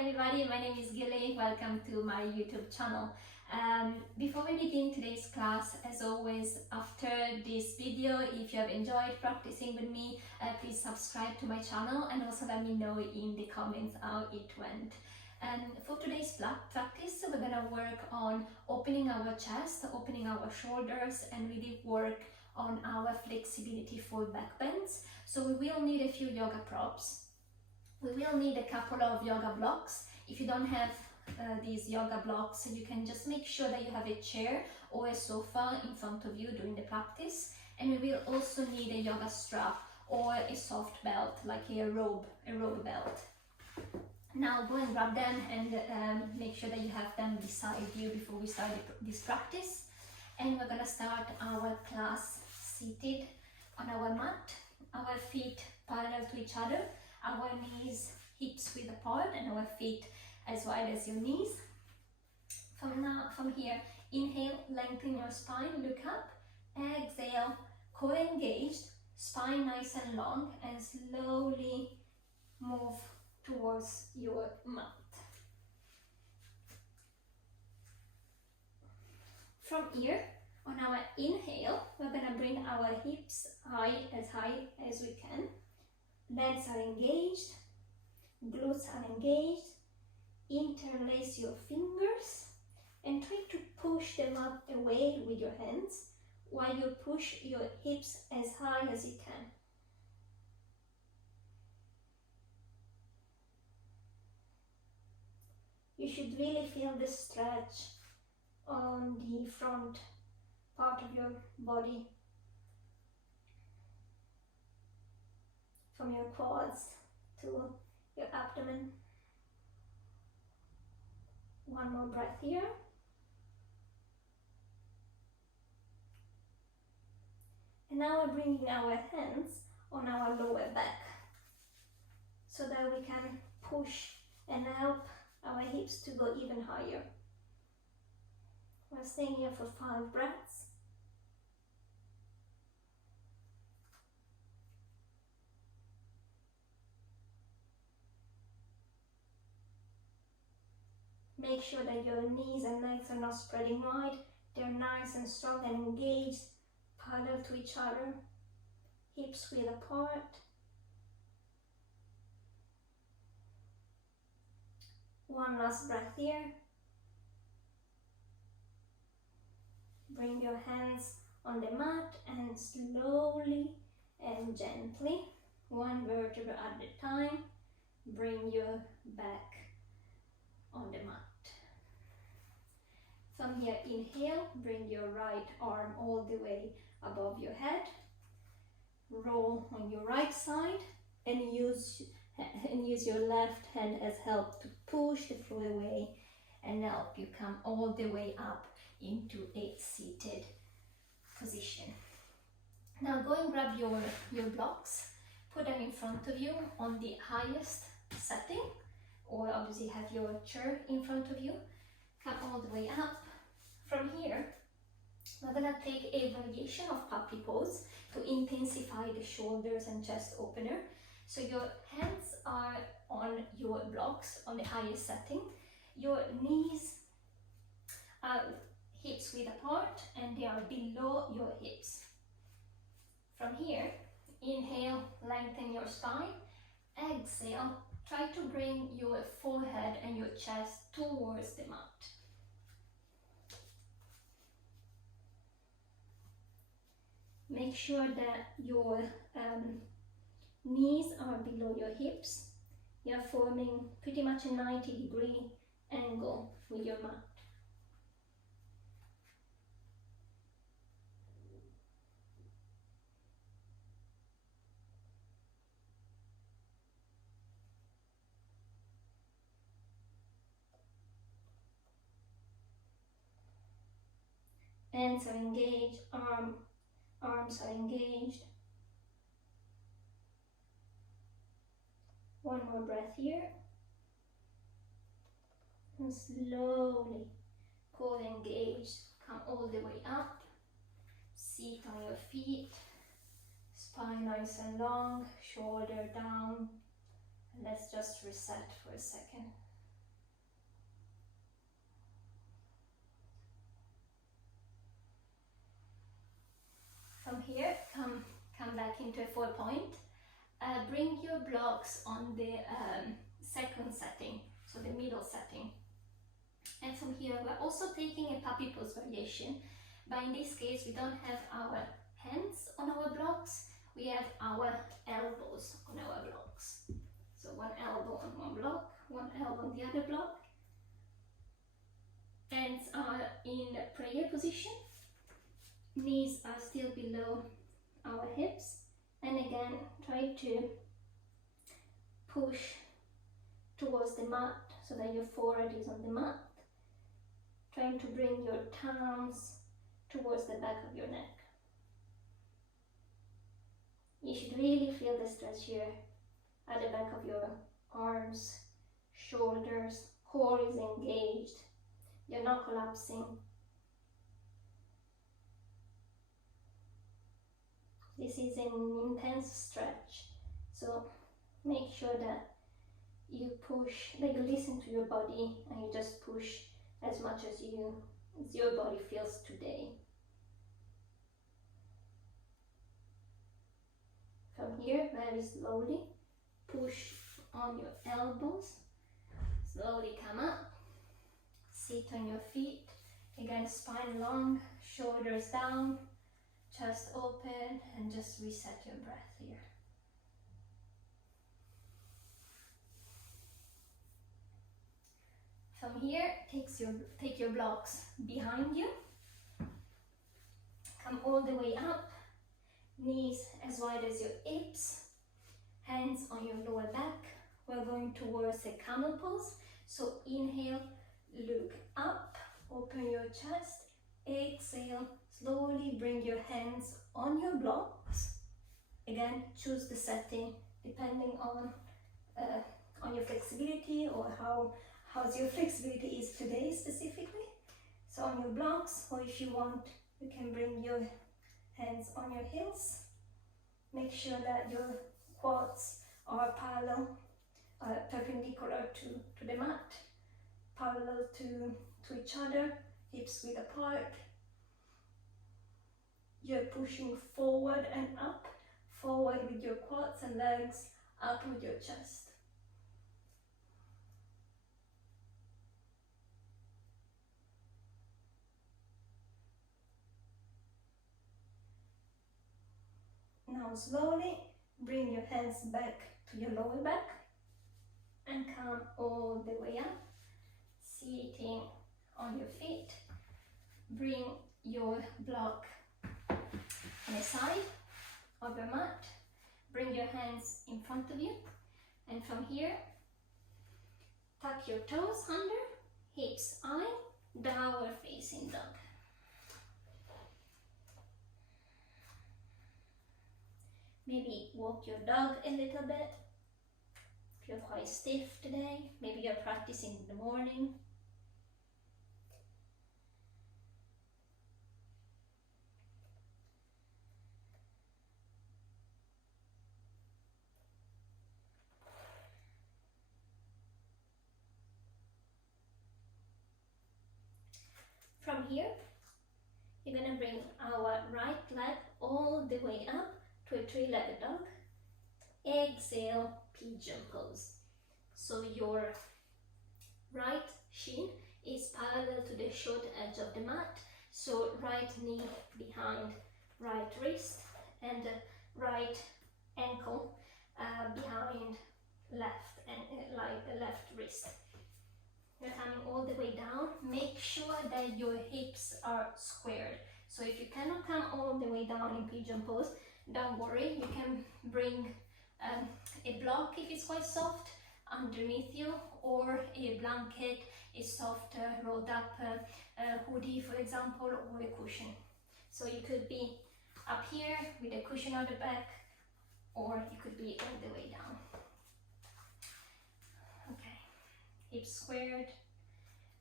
everybody, my name is Gilly. Welcome to my YouTube channel. Before we begin today's class, as always, after this video, if you have enjoyed practicing with me, please subscribe to my channel and also let me know in the comments how it went. For today's practice, we're gonna work on opening our chest, opening our shoulders, and really work on our flexibility for back bends. So we will need a few yoga props. We will need a couple of yoga blocks. If you don't have these yoga blocks, you can just make sure that you have a chair or a sofa in front of you during the practice. And we will also need a yoga strap or a soft belt, like a robe belt. Now go and grab them and make sure that you have them beside you before we start this practice. And we're gonna start our class seated on our mat, our feet parallel to each other, our knees hips width apart and our feet as wide as your knees. From here, inhale, lengthen your spine, look up, exhale, core engaged, spine nice and long, and slowly move towards your mat. From here, on our inhale, we're gonna bring our hips high as we can. Legs are engaged, glutes are engaged. Interlace your fingers and try to push them up away with your hands while you push your hips as high as you can. You should really feel the stretch on the front part of your body, from your quads to your abdomen. One more breath here. And now we're bringing our hands on our lower back so that we can push and help our hips to go even higher. We're staying here for 5 breaths. Make sure that your knees and legs are not spreading wide. They're nice and strong and engaged, parallel to each other, hips width apart. One last breath here. Bring your hands on the mat and slowly and gently, one vertebra at a time, bring your back on the mat. From here, inhale, bring your right arm all the way above your head. Roll on your right side and use your left hand as help to push the floor away and help you come all the way up into a seated position. Now go and grab your blocks, put them in front of you on the highest setting, or obviously have your chair in front of you. Come all the way up. From here, we're gonna take a variation of puppy pose to intensify the shoulders and chest opener. So your hands are on your blocks on the highest setting. Your knees are hips width apart and they are below your hips. From here, inhale, lengthen your spine. Exhale, try to bring your forehead and your chest towards the mat. Make sure that your knees are below your hips. You are forming pretty much a 90-degree angle with your mat. Hands are engaged, arms are engaged. One more breath here. And slowly, core engaged, come all the way up. Seat on your feet. Spine nice and long, shoulder down. And let's just reset for a second. into a 4 point. Bring your blocks on the second setting, so the middle setting. And from here we're also taking a puppy pose variation, but in this case we don't have our hands on our blocks, we have our elbows on our blocks. So one elbow on one block, one elbow on the other block. Hands are in prayer position, knees are still below our hips, and again try to push towards the mat so that your forehead is on the mat. Trying to bring your thumbs towards the back of your neck. You should really feel the stretch here at the back of your arms, shoulders, core is engaged. You're not collapsing. This is an intense stretch, so make sure that you push, that you listen to your body and you just push as much as your body feels today. From here, very slowly, push on your elbows, slowly come up, sit on your feet, again spine long, shoulders down, chest open, and just reset your breath here. From here, take your blocks behind you, come all the way up, knees as wide as your hips, hands on your lower back. We're going towards a camel pose, so inhale, look up, open your chest, exhale, slowly bring your hands on your blocks. Again, choose the setting depending on your flexibility, or how's your flexibility is today specifically. So on your blocks, or if you want, you can bring your hands on your heels. Make sure that your quads are parallel, perpendicular to the mat, parallel to each other, hips width apart. You're pushing forward and up, forward with your quads and legs, up with your chest. Now slowly bring your hands back to your lower back and come all the way up, sitting on your feet. Bring your block on the side of your mat, bring your hands in front of you, and from here tuck your toes under, hips high, downward facing dog. Maybe walk your dog a little bit. If you're quite stiff today, maybe you're practicing in the morning. From here, you're going to bring our right leg all the way up to a three-legged dog. Exhale, pigeon pose. So your right shin is parallel to the short edge of the mat. So right knee behind right wrist, and right ankle behind left wrist. You're coming all the way down. Make sure that your hips are squared. So if you cannot come all the way down in pigeon pose, don't worry, you can bring a block if it's quite soft underneath you, or a blanket, a soft rolled up hoodie for example, or a cushion. So you could be up here with a cushion on the back, or you could be all the way down. Okay, hips squared.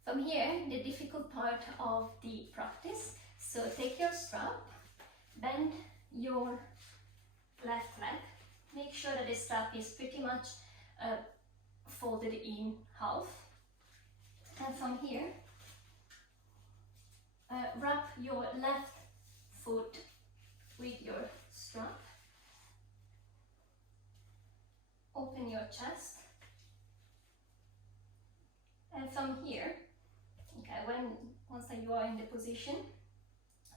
From here, the difficult part of the practice. So take your strap, bend your left leg, make sure that the strap is pretty much folded in half, and from here wrap your left foot with your strap from here, okay, once that you are in the position,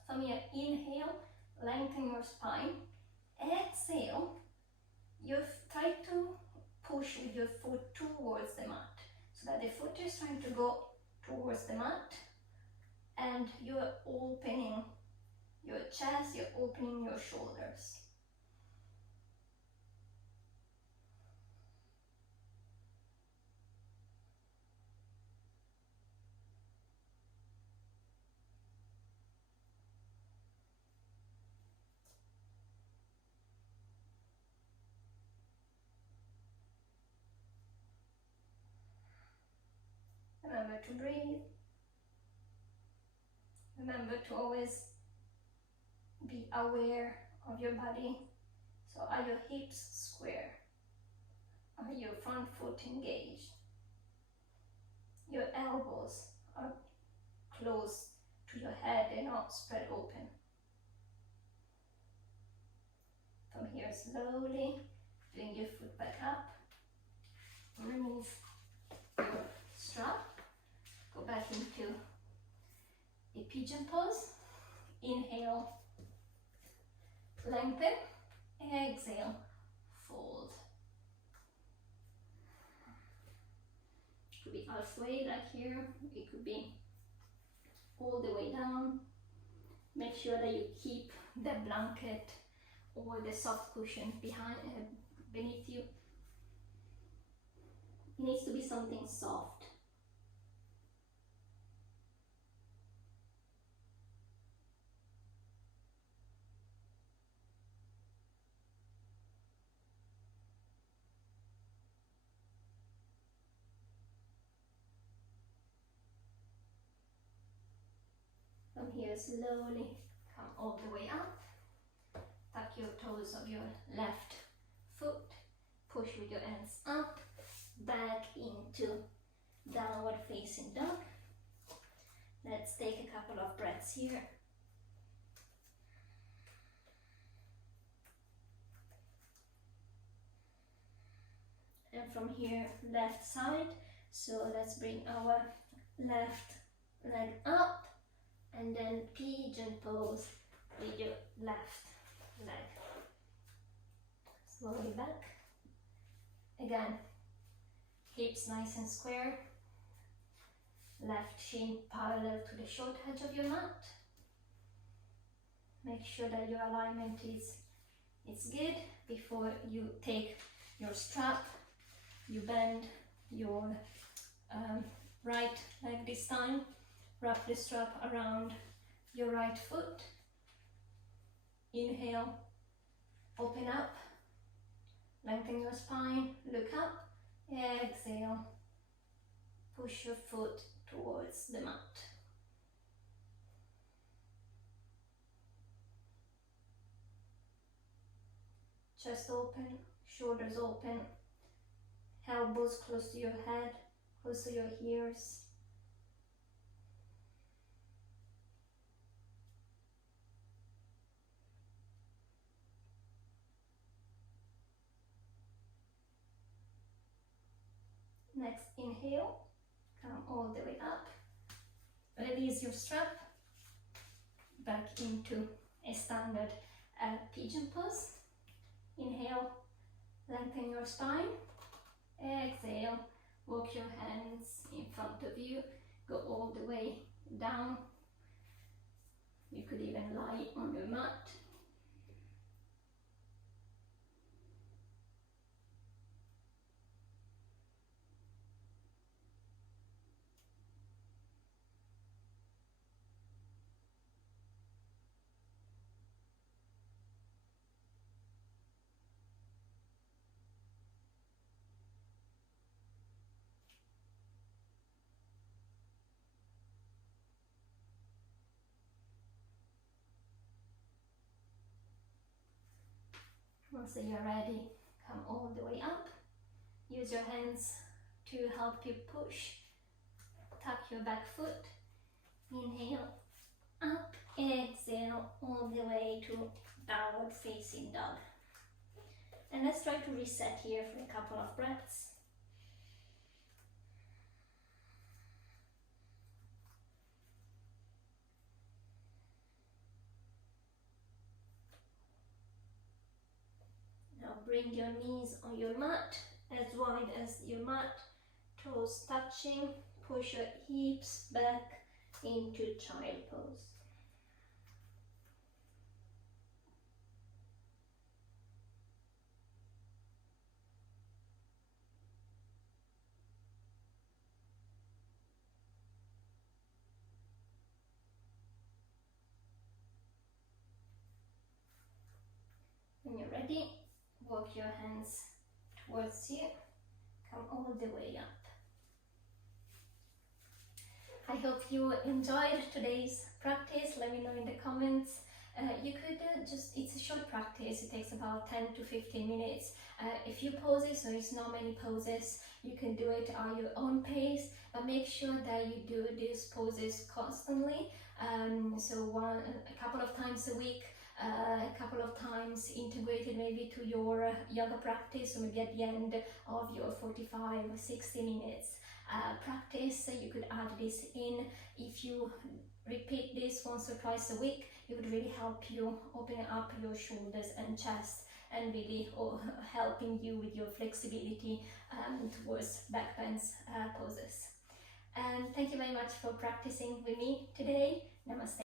from here, inhale, lengthen your spine, exhale, you try to push with your foot towards the mat, so that the foot is trying to go towards the mat, and you're opening your chest, you're opening your shoulders. Remember to breathe. Remember to always be aware of your body. So are your hips square? Are your front foot engaged? Your elbows are close to your head and not spread open. From here, slowly bring your foot back up. Remove your strap. Go back into a pigeon pose. Inhale, lengthen. Exhale, fold. It could be halfway, like here. It could be all the way down. Make sure that you keep the blanket or the soft cushion beneath you. It needs to be something soft. From here, slowly come all the way up. Tuck your toes of your left foot. Push with your hands up. Back into downward facing dog. Let's take a couple of breaths here. And from here, left side. So let's bring our left leg up and then pigeon pose with your left leg. Slowly back. Again, hips nice and square. Left shin parallel to the short edge of your mat. Make sure that your alignment is good. Before you take your strap, you bend your right leg this time. Wrap the strap around your right foot. Inhale, open up, lengthen your spine, look up. Exhale, push your foot towards the mat. Chest open, shoulders open, elbows close to your head, close to your ears. Next, inhale, come all the way up, release your strap, back into a standard pigeon pose. Inhale, lengthen your spine. Exhale, walk your hands in front of you, go all the way down. You could even lie on your mat. Once you're ready, come all the way up. Use your hands to help you push. Tuck your back foot. Inhale, up. Exhale, all the way to downward facing dog. And let's try to reset here for a couple of breaths. bring your knees on your mat, as wide as your mat, toes touching, push your hips back into child pose. When you're ready, walk your hands towards you, come all the way up. I hope you enjoyed today's practice. Let me know in the comments. You could it's a short practice, it takes about 10 to 15 minutes. A few poses, so it's not many poses. You can do it at your own pace, but make sure that you do these poses constantly. So a couple of times a week, a couple of times integrated maybe to your yoga practice, or maybe at the end of your 45 or 60 minutes practice. You could add this in. If you repeat this once or twice a week, it would really help you open up your shoulders and chest, and really helping you with your flexibility towards backbends poses. And thank you very much for practicing with me today. Namaste.